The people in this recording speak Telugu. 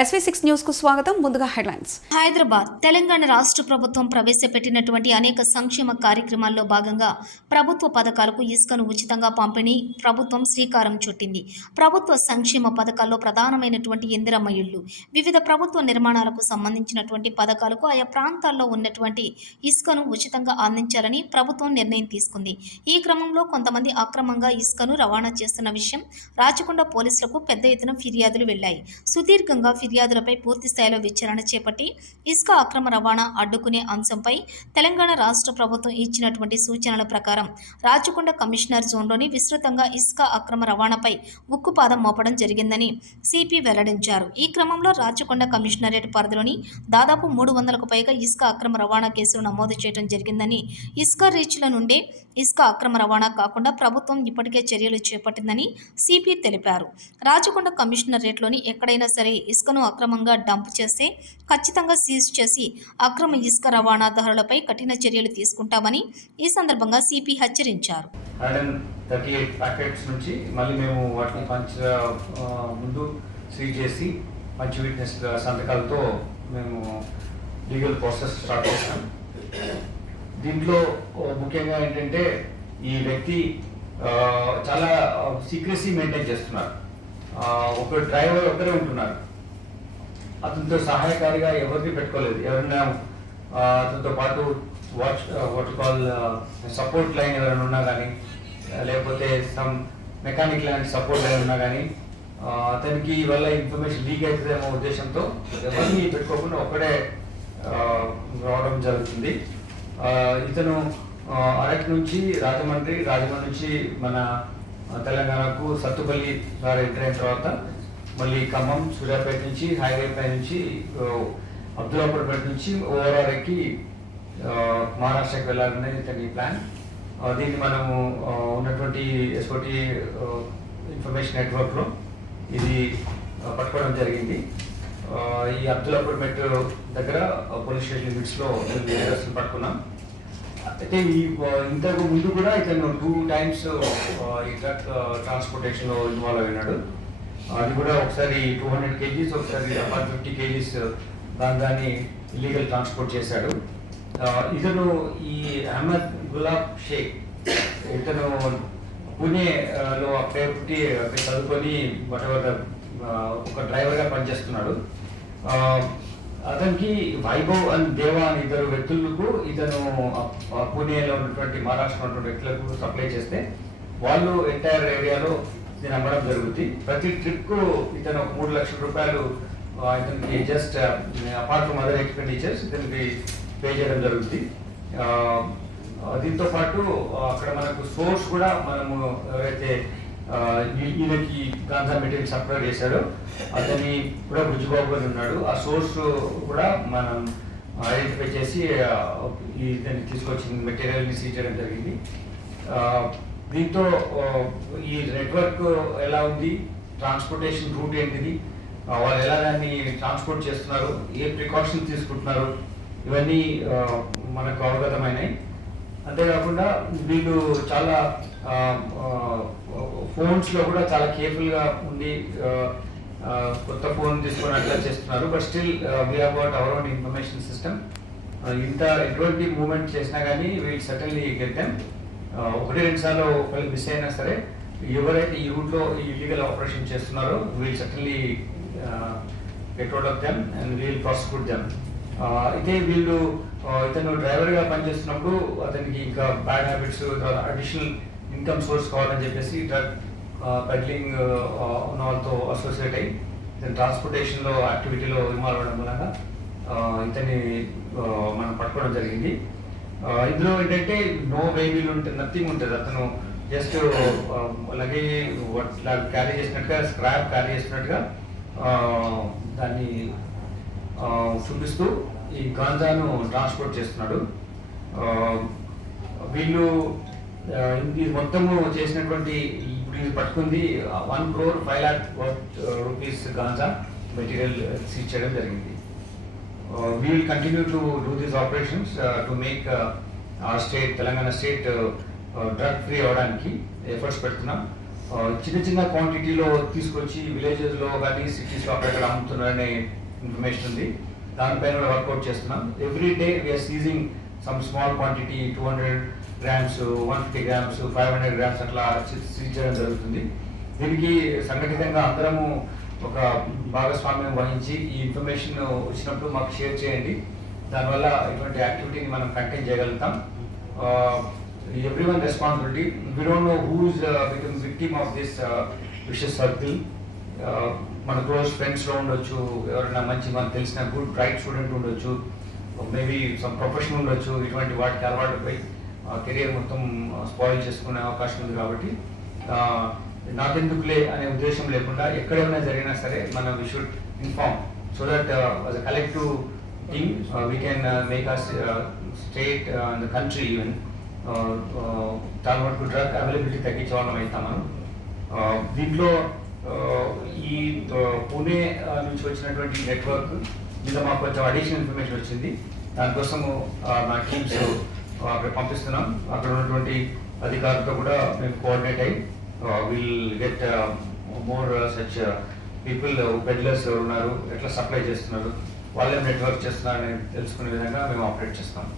SV6 న్యూస్ కు స్వాగతం. ముందుగా హెడ్లైన్స్. హైదరాబాద్ తెలంగాణ రాష్ట్ర ప్రభుత్వం ప్రవేశపెట్టినటువంటి అనేక సంక్షేమ కార్యక్రమాల్లో భాగంగా ప్రభుత్వ పథకాలకు ఇసుకను ఉచితంగా పంపిణీ ప్రభుత్వం శ్రీకారం చుట్టింది. ప్రభుత్వ సంక్షేమ పథకాల్లో ప్రధానమైనటువంటి ఇందిరమ్మ ఇళ్లు, వివిధ ప్రభుత్వ నిర్మాణాలకు సంబంధించినటువంటి పథకాలకు ఆయా ప్రాంతాల్లో ఉన్నటువంటి ఇసుకను ఉచితంగా అందించాలని ప్రభుత్వం నిర్ణయం తీసుకుంది. ఈ క్రమంలో కొంతమంది అక్రమంగా ఇసుకను రవాణా చేస్తున్న విషయం రాచకొండ పోలీసులకు పెద్ద ఎత్తున ఫిర్యాదులు వెళ్లాయి. సుదీర్ఘంగా ఫిర్యాదులపై పూర్తి స్థాయిలో విచారణ చేపట్టి ఇసుక అక్రమ రవాణా అడ్డుకునే అంశంపై తెలంగాణ రాష్ట్ర ప్రభుత్వం ఇచ్చినటువంటి సూచనల ప్రకారం రాచకొండ కమిషనర్ జోన్లోని విస్తృతంగా ఇసుక అక్రమ రవాణాపై ఉక్కుపాదం మోపడం జరిగిందని సిపి వెల్లడించారు. ఈ క్రమంలో రాచకొండ కమిషనరేట్ పరిధిలోని దాదాపు 300కు పైగా ఇసుక అక్రమ రవాణా కేసులు నమోదు చేయడం జరిగిందని, ఇసుక రీచ్ల నుండే ఇసుక అక్రమ రవాణా కాకుండా ప్రభుత్వం ఇప్పటికే చర్యలు చేపట్టిందని సిపి తెలిపారు. రాచకొండ కమిషనరేట్లోని ఎక్కడైనా సరే ఇసుకను అక్రమంగా డంప్ చేస్తే ఖచ్చితంగా సీజ్ చేసి అక్రమ ఇసుక రవాణాదారులపై కఠిన చర్యలు తీసుకుంటామని ఈ సందర్భంగా సిపి హెచ్చరించారు. 138 ప్యాకెట్స్ నుంచి మళ్ళీ మేము వాటిని ముందు సీజ్ చేసి మంచి విట్నెస్ సంతకాలతో మేము లీగల్ ప్రాసెస్ స్టార్ట్ చేస్తాం. దీంట్లో ముఖ్యంగా ఏంటంటే ఈ వ్యక్తి చాలా సీక్రెసీ మెయింటైన్ చేస్తున్నారు. ఒక డ్రైవర్ ఒకరే ఉంటున్నారు. అతనితో సహాయకారిగా ఎవరిని పెట్టుకోలేదు. ఎవరైనా అతనితో పాటు వాట్ కాల్ సపోర్ట్ లైన్ ఎవరైనా ఉన్నా కానీ, లేకపోతే సమ్ మెకానిక్ లాంటి సపోర్ట్ లైన్ ఉన్నా కానీ అతనికి వల్ల ఇన్ఫర్మేషన్ లీక్ అవుతుందేమో ఉద్దేశంతో ఎవరిని పెట్టుకోకుండా ఒక్కడే రావడం జరుగుతుంది. ఇతను అరక్ నుంచి రాజమండ్రి నుంచి మన తెలంగాణకు సత్తుపల్లి ద్వారా ఎంటర్ అయిన తర్వాత మళ్ళీ ఖమ్మం, సూర్యాపేట నుంచి హైవే పై నుంచి అబ్దుల్లాపూర్పేట నుంచి ఓవరాల్ ఎక్కి మహారాష్ట్రకి వెళ్ళాలనేది ఇతని ప్లాన్. దీన్ని మనము ఉన్నటువంటి ఎస్ఓటి ఇన్ఫర్మేషన్ నెట్వర్క్లో ఇది పట్టుకోవడం జరిగింది. ఈ అబ్దుల్లాపూర్పేట దగ్గర పోలీస్ స్టేషన్ లిమిట్స్లో పట్టుకున్నాం. అయితే ఇంతకు ముందు కూడా ఇతను 2 times ఈ ట్రక్ ట్రాన్స్పోర్టేషన్లో ఇన్వాల్వ్ అయినాడు. అది కూడా ఒకసారి 200 kgs, ఒకసారి 50 kgs దాన్ని ఇల్లీగల్ ట్రాన్స్పోర్ట్ చేశాడు. ఇతను ఈ అహ్మద్ గులాబ్ షేక్, ఇతను పూణేలో అప్పుడే చదువుకొని ఒక డ్రైవర్గా పనిచేస్తున్నాడు. అతనికి వైభవ్ అండ్ దేవా అని 2 వ్యక్తులకు ఇతను పూణేలో ఉన్నటువంటి మహారాష్ట్ర ఉన్నటువంటి వ్యక్తులకు సప్లై చేస్తే వాళ్ళు ఎంటైర్ ఏరియాలో దీన్ని అమ్మడం జరుగుతుంది. ప్రతి ట్రిప్కు ఇతను 3 లక్షల రూపాయలు ఇతనికి just apart from other expenditures ఇతనికి పే చేయడం జరుగుతుంది. దీంతో పాటు అక్కడ మనకు సోర్స్ కూడా మనము ఎవరైతే ఈయనకి గాంజా మెటీరియల్ సప్లై చేశాడో అతని కూడా బుజ్జిబాబు అని ఉన్నాడు. ఆ సోర్స్ కూడా మనం ఐడెంటిఫై చేసి ఇతన్ని తీసుకొచ్చిన మెటీరియల్ని సీజ్ చేయడం జరిగింది. దీంతో ఈ నెట్వర్క్ ఎలా ఉంది, ట్రాన్స్పోర్టేషన్ రూట్ ఏంటిది, వాళ్ళు ఎలా దాన్ని ట్రాన్స్పోర్ట్ చేస్తున్నారు, ఏ ప్రికాషన్ తీసుకుంటున్నారు, ఇవన్నీ మనకు అవగతమైనాయి. అంతేకాకుండా వీళ్ళు చాలా ఫోన్స్లో కూడా చాలా కేర్ఫుల్గా ఉండి కొత్త ఫోన్ తీసుకొని అట్లా చేస్తున్నారు. But still we have got our own information system. ఎటువంటి మూవ్మెంట్ చేసినా కానీ వీల్ సర్టన్లీ గెట్ దెమ్. 1-2 సార్లు ఒకళ్ళు మిస్ అయినా సరే ఎవరైతే ఈ రూట్లో ఇల్లీగల్ ఆపరేషన్ చేస్తున్నారో we'll certainly get out of them and we'll prosecute them. అయితే వీళ్ళు ఇతను డ్రైవర్గా పనిచేస్తున్నప్పుడు అతనికి ఇంకా bad habits, additional income source కావాలని చెప్పేసి డ్రగ్ పెడ్లింగ్ ఉన్న వాళ్ళతో అసోసియేట్ అయ్యి ఇతను ట్రాన్స్పోర్టేషన్లో యాక్టివిటీలో ఇన్వాల్వ్ అవ్వడం మూలంగా ఇతన్ని మనం పట్టుకోవడం జరిగింది. ఇందులో ఏంటంటే నో వెహికల్ ఉంటుంది, నథింగ్ ఉంటుంది. అతను జస్ట్ లగేజ్ క్యారీ చేసినట్టుగా, స్క్రాప్ క్యారీ చేసినట్టుగా దాన్ని చూపిస్తూ ఈ గాంజాను ట్రాన్స్పోర్ట్ చేస్తున్నాడు. వీళ్ళు ఇది మొత్తము చేసినటువంటి ఇప్పుడు ఇది పట్టుకుంది 1,05,00,000 రూపీస్ గాంజా మెటీరియల్ సీజ్ చేయడం జరిగింది. We will continue to do these operations to make our state, Telangana state, drug free అవడానికి ఎఫర్ట్స్ పెడుతున్నాం. చిన్న చిన్న క్వాంటిటీలో తీసుకొచ్చి విలేజెస్లో కానీ సిటీస్లో అక్కడక్కడ అమ్ముతున్నారనే ఇన్ఫర్మేషన్ ఉంది. దానిపైన కూడా వర్కౌట్ చేస్తున్నాం. Every day we are seizing some small quantity 200 grams, 150 grams, 500 grams అట్లా సీజ్ చేయడం జరుగుతుంది. దీనికి సంఘటితంగా అందరము ఒక భాగస్వామ్యం వహించి ఈ ఇన్ఫర్మేషన్ వచ్చినప్పుడు మాకు షేర్ చేయండి. దానివల్ల ఇటువంటి యాక్టివిటీని మనం కంటైన్ చేయగలుగుతాం. everyone responsibility. We don't know who is become victim of this vicious circle. మన క్లోజ్ ఫ్రెండ్స్లో ఉండొచ్చు, ఎవరైనా మంచి మనకు తెలిసిన గుడ్ బ్రైట్ స్టూడెంట్ ఉండొచ్చు, మేబీ సమ్ ప్రొఫెషన్ ఉండొచ్చు. ఇటువంటి వాటికి అలవాటు పోయి కెరియర్ మొత్తం స్పాయిల్ చేసుకునే అవకాశం ఉంది. కాబట్టి నాకెందుకులే అనే ఉద్దేశం లేకుండా ఎక్కడైనా జరిగినా సరే మనం we should inform so that as a collective thing we can make us state and the country even చాలా వరకు డ్రగ్ అవైలబిలిటీ తగ్గించే వాళ్ళం అవుతాం మనం. దీంట్లో ఈ పూణే నుంచి వచ్చినటువంటి నెట్వర్క్ మీద మాకు కొంచెం అడిషనల్ ఇన్ఫర్మేషన్ వచ్చింది. దానికోసము మా టీమ్స్ అక్కడ పంపిస్తున్నాం. అక్కడ ఉన్నటువంటి అధికారులతో కూడా మేము కోఆర్డినేట్ అయ్యి will get more such people, peddlers ఎవరు ఉన్నారు, ఎట్లా సప్లై చేస్తున్నారు, వాళ్ళే నెట్వర్క్ చేస్తున్నారని తెలుసుకునే విధంగా మేము ఆపరేట్ చేస్తాం.